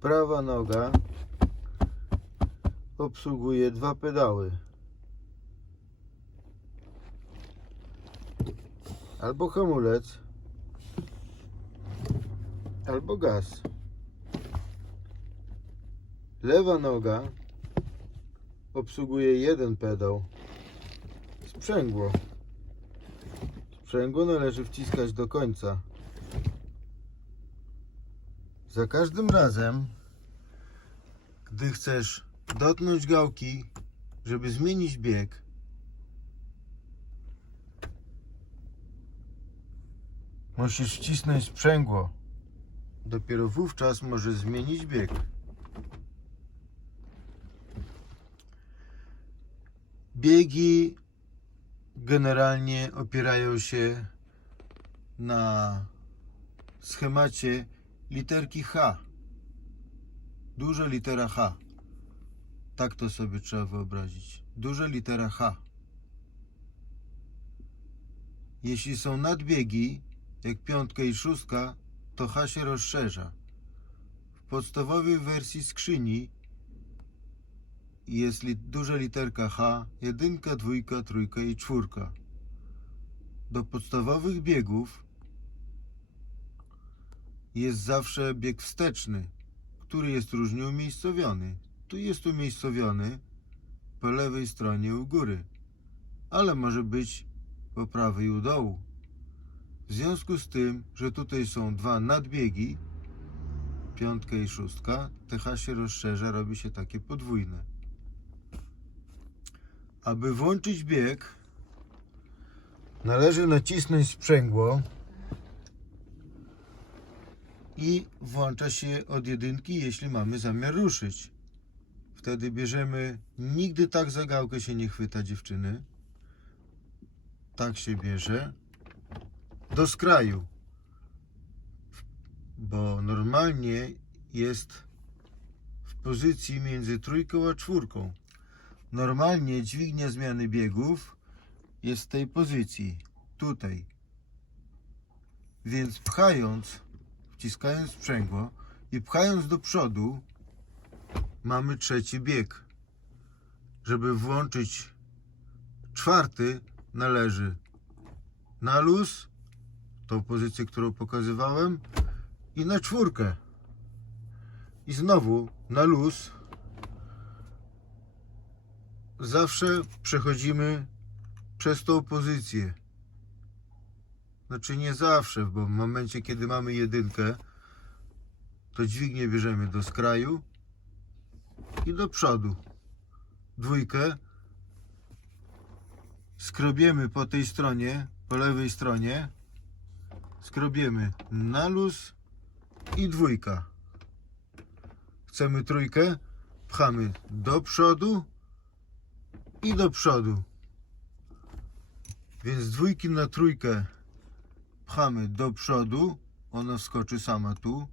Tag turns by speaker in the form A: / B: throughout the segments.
A: Prawa noga obsługuje dwa pedały. Albo hamulec, albo gaz. Lewa noga obsługuje jeden pedał. Sprzęgło. Sprzęgło należy wciskać do końca. Za każdym razem, gdy chcesz dotknąć gałki, żeby zmienić bieg, musisz wcisnąć sprzęgło. Dopiero wówczas możesz zmienić bieg. Biegi generalnie opierają się na schemacie literki H. Duża litera H. Tak to sobie trzeba wyobrazić. Duża litera H. Jeśli są nadbiegi, jak piątka i szóstka, to H się rozszerza. W podstawowej wersji skrzyni jest li duża literka H, jedynka, dwójka, trójka i czwórka. Do podstawowych biegów jest zawsze bieg wsteczny, który jest różnie umiejscowiony. Tu jest umiejscowiony po lewej stronie u góry, ale może być po prawej u dołu. W związku z tym, że tutaj są dwa nadbiegi, piątka i szóstka, TH się rozszerza, robi się takie podwójne. Aby włączyć bieg, należy nacisnąć sprzęgło i włącza się od jedynki, jeśli mamy zamiar ruszyć. Wtedy bierzemy, nigdy tak za gałkę się nie chwyta dziewczyny. Tak się bierze. Do skraju. Bo normalnie jest w pozycji między trójką a czwórką. Normalnie dźwignia zmiany biegów jest w tej pozycji. Tutaj. Więc pchając, wciskając sprzęgło i pchając do przodu, mamy trzeci bieg. Żeby włączyć czwarty, należy na luz, tą pozycję, którą pokazywałem, i na czwórkę. I znowu na luz. Zawsze przechodzimy przez tą pozycję. Znaczy nie zawsze, bo w momencie, kiedy mamy jedynkę, to dźwignię bierzemy do skraju i do przodu. Dwójkę skrobiemy po tej stronie, po lewej stronie. Skrobiemy na luz i dwójka. Chcemy trójkę, pchamy do przodu i do przodu. Więc dwójki na trójkę pchamy do przodu, ona wskoczy sama tu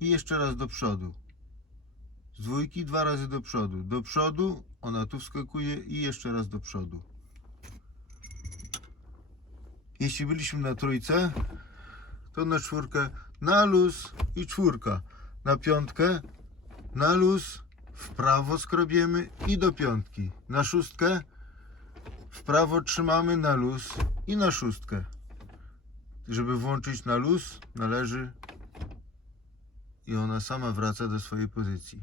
A: i jeszcze raz do przodu. Z dwójki dwa razy do przodu. Do przodu, ona tu wskakuje i jeszcze raz do przodu. Jeśli byliśmy na trójce, to na czwórkę na luz i czwórka. Na piątkę na luz, w prawo skrobiemy i do piątki. Na szóstkę w prawo trzymamy na luz i na szóstkę. Żeby włączyć na luz, należy i ona sama wraca do swojej pozycji.